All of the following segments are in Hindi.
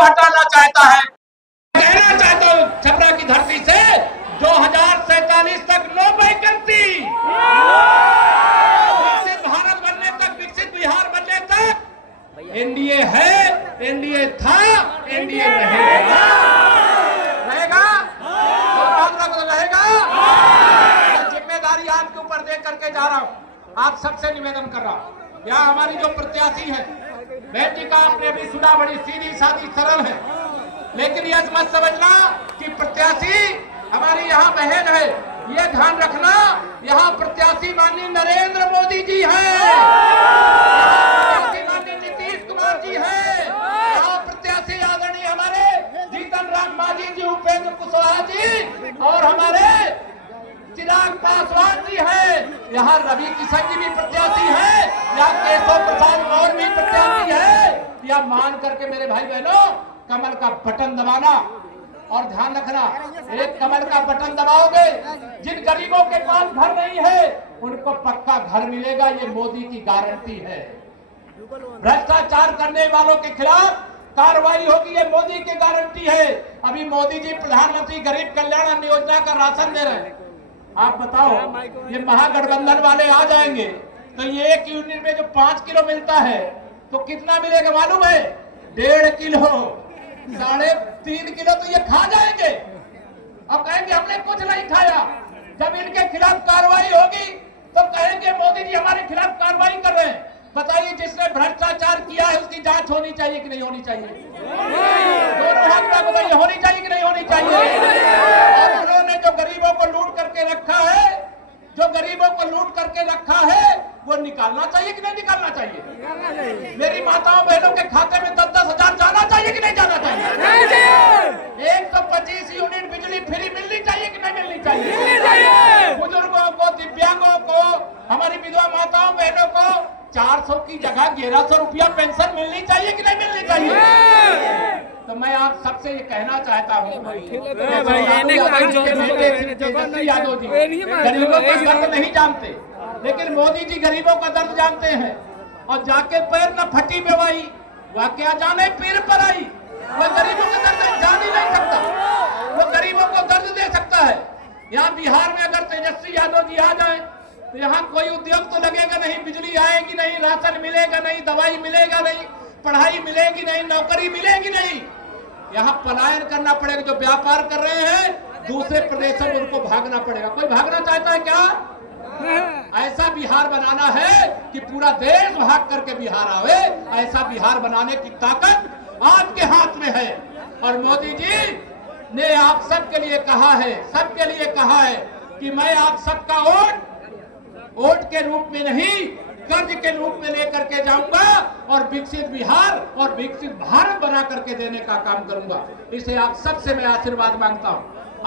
को हटाना चाहता है। कहना चाहता हूँ छपरा की धरती से 2047 तक नो वैकेंसी, विकसित भारत बनने तक, विकसित बिहार बनने तक एनडीए है, एनडीए था, एनडीए रहेगा, रहेगा, रहेगा। जिम्मेदारी आपके ऊपर दे करके जा रहा हूँ, आप सबसे निवेदन कर रहा हूँ। यहाँ हमारी जो प्रत्याशी है, बेटी का आपने भी सुना, बड़ी सीधी सादी सरल है, लेकिन यह मत समझना कि प्रत्याशी हमारी यहाँ बहन है। ये ध्यान रखना, यहाँ प्रत्याशी माननीय नरेंद्र मोदी जी है, प्रत्याशी माननीय नीतीश कुमार जी है, यहाँ प्रत्याशी आदरणीय हमारे जीतन राम मांझी जी, उपेंद्र कुशवाहा जी और हमारे चिराग पासवान जी है। यहाँ रवि किशन जी भी प्रत्याशी है, यहाँ केशव प्रसाद मौर्य भी प्रत्याशी है। यह मान करके मेरे भाई बहनों, कमल का बटन दबाना, और ध्यान रखना, एक कमल का बटन दबाओगे, जिन गरीबों के पास घर नहीं है उनको पक्का घर मिलेगा, ये मोदी की गारंटी है। भ्रष्टाचार करने वालों के खिलाफ कार्रवाई होगी, ये मोदी की गारंटी है। अभी मोदी जी प्रधानमंत्री गरीब कल्याण अन्न योजना का राशन दे रहे हैं। आप बताओ, ये महागठबंधन वाले आ जाएंगे तो ये एक यूनिट में जो 5 किलो मिलता है तो कितना मिलेगा मालूम है? 1.5 किलो, 3.5 किलो तो ये खा जाएंगे। अब कहेंगे हमने कुछ नहीं खाया। जब इनके खिलाफ कार्रवाई होगी तो कहेंगे मोदी जी हमारे खिलाफ कार्रवाई कर रहे हैं। बताइए, जिसने भ्रष्टाचार किया है उसकी जांच होनी चाहिए कि नहीं होनी चाहिए? दोनों हाथ में बताइए, होनी चाहिए कि नहीं होनी चाहिए? और उन्होंने जो गरीबों को लूट करके रखा है, जो गरीबों को लूट करके रखा है, वो निकालना चाहिए कि नहीं निकालना चाहिए? मेरी माताओं बहनों के खाते में 10-10 हजार जाना चाहिए कि नहीं जाना चाहिए? 125 यूनिट बिजली फ्री मिलनी चाहिए कि नहीं मिलनी चाहिए? बुजुर्गों को, दिव्यांगों को, हमारी विधवा माताओं बहनों को 400 की जगह 1100 रुपया पेंशन मिलनी चाहिए कि नहीं मिलनी चाहिए? तो मैं आप सबसे ये कहना चाहता हूँ, तेजस्वी यादव जी गरीबों का दर्द नहीं जानते, लेकिन मोदी जी गरीबों का दर्द जानते हैं। और जाके पैर न फटी बेवाई, वह क्या जाने पीर पर आई। वह गरीबों का दर्द जान ही नहीं सकता, वो गरीबों को दर्द दे सकता है। यहाँ बिहार में अगर तेजस्वी यादव जी आ जाए तो यहाँ कोई उद्योग तो लगेगा नहीं, बिजली आएगी नहीं, राशन मिलेगा नहीं, दवाई मिलेगा नहीं, पढ़ाई मिलेगी नहीं, नौकरी मिलेगी नहीं। यहाँ पलायन करना पड़ेगा। जो व्यापार कर रहे हैं दूसरे प्रदेशों में उनको भागना पड़ेगा। कोई भागना चाहता है क्या? ऐसा बिहार बनाना है कि पूरा देश भाग करके बिहार आवे। ऐसा बिहार बनाने की ताकत आपके हाथ में है। और मोदी जी ने आप सबके लिए कहा है, सबके लिए कहा है कि मैं आप सबका वोट के रूप में नहीं, कर्ज के रूप में लेकर के जाऊंगा और विकसित बिहार और विकसित भारत बना करके देने का काम करूंगा। इसे आप सबसे मैं आशीर्वाद मांगता हूं।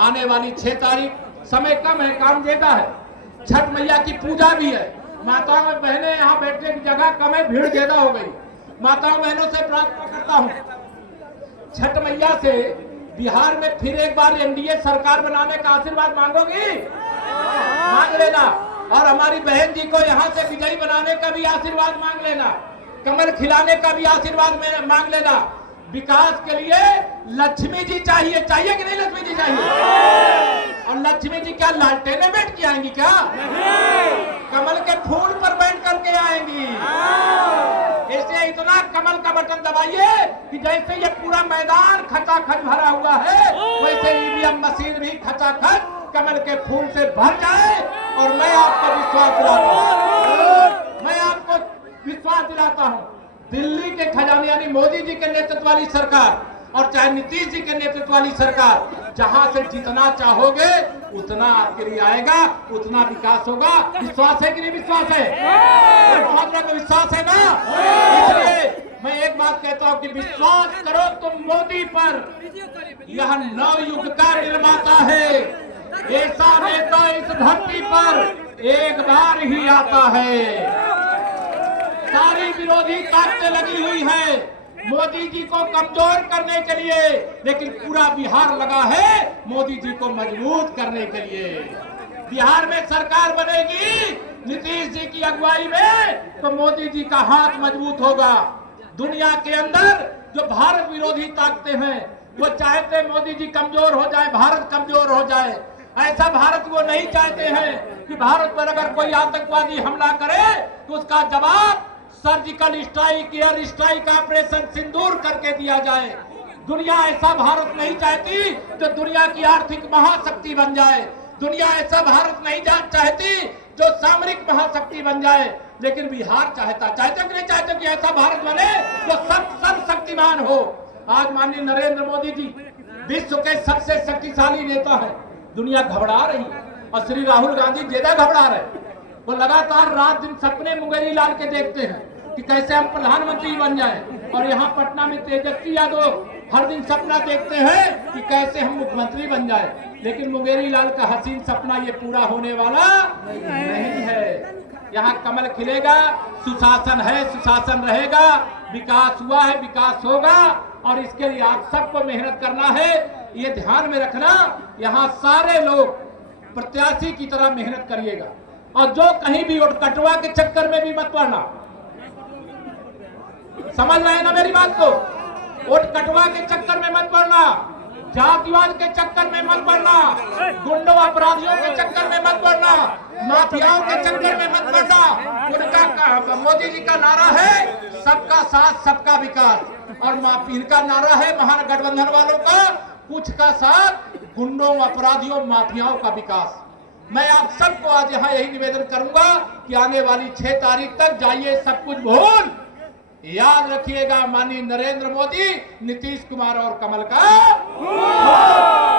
आने वाली 6 तारीख, समय कम है, काम ज्यादा है, छठ मैया की पूजा भी है। माताओं बहनें यहाँ बैठने की जगह कम है, भीड़ ज्यादा हो गई। माताओं बहनों से प्रार्थना करता हूँ, छठ मैया से बिहार में फिर एक बार एनडीए सरकार बनाने का आशीर्वाद मांगोगी? मांग लेना। और हमारी बहन जी को यहाँ से विजयी बनाने का भी आशीर्वाद मांग लेना, कमल खिलाने का भी आशीर्वाद मांग लेना। विकास के लिए लक्ष्मी जी चाहिए, चाहिए कि नहीं? लक्ष्मी जी चाहिए। और लक्ष्मी जी क्या लालटेने बैठ के आएंगी क्या? कमल के फूल पर बैठ करके आएंगी। इसलिए इतना कमल का बटन दबाइए कि जैसे ये पूरा मैदान खचाखच भरा हुआ है, वैसे ईवीएम मशीन भी खचाखच कमल के फूल से भर जाए। और मैं आपको विश्वास दिलाता हूँ, मैं आपको विश्वास दिलाता हूँ, दिल्ली के खजाने यानी मोदी जी के नेतृत्व वाली सरकार और चाहे नीतीश जी के नेतृत्व वाली सरकार, जहां से जितना चाहोगे उतना आपके लिए आएगा, उतना विकास होगा। विश्वास है कि नहीं? विश्वास है? विश्वास है ना? इसलिए मैं एक बात कहता हूँ कि विश्वास करो तुम मोदी पर। यह नवयुग का निर्माता है। ऐसा नेता इस धरती पर एक बार ही आता है। सारी विरोधी ताकतें लगी हुई है मोदी जी को कमजोर करने के लिए, लेकिन पूरा बिहार लगा है मोदी जी को मजबूत करने के लिए। बिहार में सरकार बनेगी नीतीश जी की अगुवाई में तो मोदी जी का हाथ मजबूत होगा। दुनिया के अंदर जो भारत विरोधी ताकतें हैं वो चाहते मोदी जी कमजोर हो जाए, भारत कमजोर हो जाए। ऐसा भारत वो नहीं चाहते हैं कि भारत पर अगर कोई आतंकवादी हमला करे तो उसका जवाब surgical strike, air strike, operation Sindoor करके दिया जाए। दुनिया ऐसा भारत नहीं चाहती जो दुनिया की आर्थिक महाशक्ति बन जाए। दुनिया ऐसा भारत नहीं चाहती जो सामरिक महाशक्ति बन जाए। लेकिन बिहार चाहता कि नहीं चाहते कि ऐसा भारत बने जो सब शक्तिमान हो। आज माननीय नरेंद्र मोदी जी विश्व के सबसे शक्तिशाली नेता है। दुनिया घबरा रही और श्री राहुल गांधी ज्यादा घबरा रहे। वो लगातार रात दिन सपने मुंगेरी लाल के देखते हैं कि कैसे हम प्रधानमंत्री बन जाएं, और यहाँ पटना में तेजस्वी यादव हर दिन सपना देखते हैं कि कैसे हम मुख्यमंत्री बन जाए। लेकिन मुंगेरी लाल का हसीन सपना ये पूरा होने वाला नहीं है। यहाँ कमल खिलेगा, सुशासन है, सुशासन रहेगा, विकास हुआ है, विकास होगा, और इसके लिए आप सबको मेहनत करना है। ये ध्यान में रखना, यहाँ सारे लोग प्रत्याशी की तरह मेहनत करिएगा, और जो कहीं भी वोट कटवा के चक्कर में भी मत पड़ना। समझ रहे हैं ना मेरी बात को? वोट कटवा के चक्कर में मत पड़ना, जातिवाद के चक्कर में मत पड़ना, गुंडों अपराधियों के चक्कर में मत पड़ना, माफियाओं के चक्कर में मत पड़ना। उनका मोदी जी का नारा है सबका साथ सबका विकास, और इनका नारा है महागठबंधन वालों का कुछ का साथ, गुंडों अपराधियों माफियाओं का विकास। मैं आप सबको आज यहाँ यही निवेदन करूंगा कि आने वाली 6 तारीख तक जाइए सब कुछ भूल, याद रखिएगा माननीय नरेंद्र मोदी, नीतीश कुमार और कमल का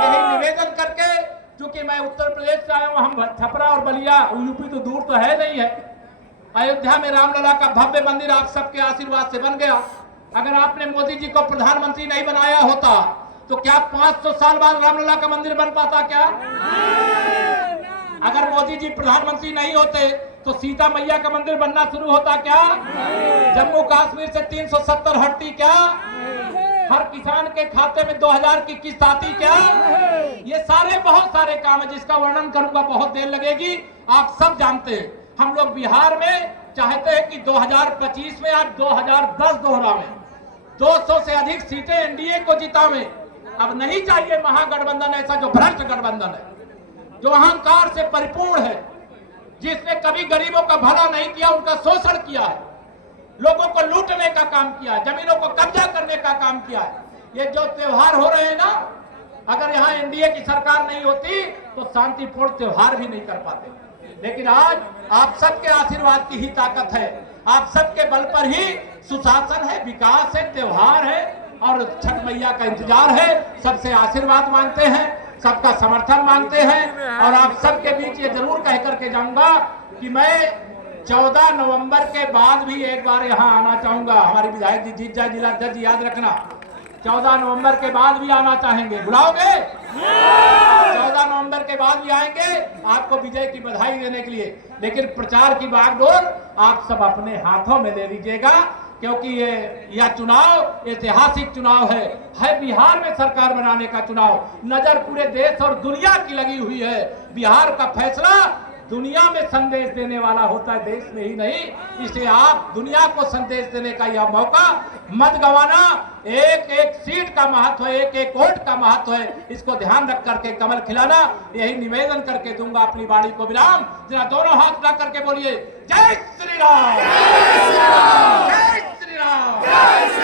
यही निवेदन करके, क्योंकि मैं उत्तर प्रदेश से आया हूं, हम छपरा और बलिया, यूपी तो दूर तो है नहीं है। अयोध्या में रामलला का भव्य मंदिर आप सबके आशीर्वाद से बन गया। अगर आपने मोदी जी को प्रधानमंत्री नहीं बनाया होता तो क्या 500 साल बाद रामलला का मंदिर बन पाता क्या? अगर मोदी जी प्रधानमंत्री नहीं होते तो सीता मैया का मंदिर बनना शुरू होता क्या? जम्मू कश्मीर से 370 हटती क्या? हर किसान के खाते में 2000 की किस्त आती क्या? ये सारे बहुत सारे काम है जिसका वर्णन करूंगा बहुत देर लगेगी। आप सब जानते हैं हम लोग बिहार में चाहते हैं कि 2025 में आप 2010 दोहरावें, 200 से अधिक सीटें एनडीए को जितावें। अब नहीं चाहिए महागठबंधन ऐसा जो भ्रष्ट गठबंधन है, जो अहंकार से परिपूर्ण है, जिसने कभी गरीबों का भला नहीं किया, उनका शोषण किया है, लोगों को लूटने का काम किया है, जमीनों को कब्जा करने का काम किया है। ये जो त्योहार हो रहे हैं ना, अगर यहाँ एनडीए की सरकार नहीं होती तो शांतिपूर्ण त्योहार भी नहीं कर पाते। लेकिन आज आप सबके आशीर्वाद की ही ताकत है, आप सबके बल पर ही सुशासन है, विकास है, त्योहार है, और छठ मैया का इंतजार है। सबसे आशीर्वाद मांगते हैं, सबका समर्थन मांगते हैं, और आप सबके बीच ये जरूर कह करके जाऊंगा कि मैं 14 नवंबर के बाद भी एक बार यहाँ आना चाहूंगा। हमारे विधायक जी जीत जाए, जिला जज याद रखना, 14 नवंबर के बाद भी आना चाहेंगे। बुलाओगे? 14 नवंबर के बाद भी आएंगे आपको विजय की बधाई देने के लिए। लेकिन प्रचार की बागडोर आप सब अपने हाथों में ले लीजिएगा, क्योंकि यह चुनाव ऐतिहासिक चुनाव है बिहार में सरकार बनाने का चुनाव। नजर पूरे देश और दुनिया की लगी हुई है। बिहार का फैसला दुनिया में संदेश देने वाला होता है, देश में ही नहीं। इसलिए आप दुनिया को संदेश देने का यह मौका मत गंवाना। एक एक सीट का महत्व है, एक एक वोट का महत्व है, इसको ध्यान रख करके कमल खिलाना। यही निवेदन करके दूंगा अपनी वाणी को विराम। जरा दोनों हाथ रख करके बोलिए जय श्री राम, जय श्री राम, जय श्री राम।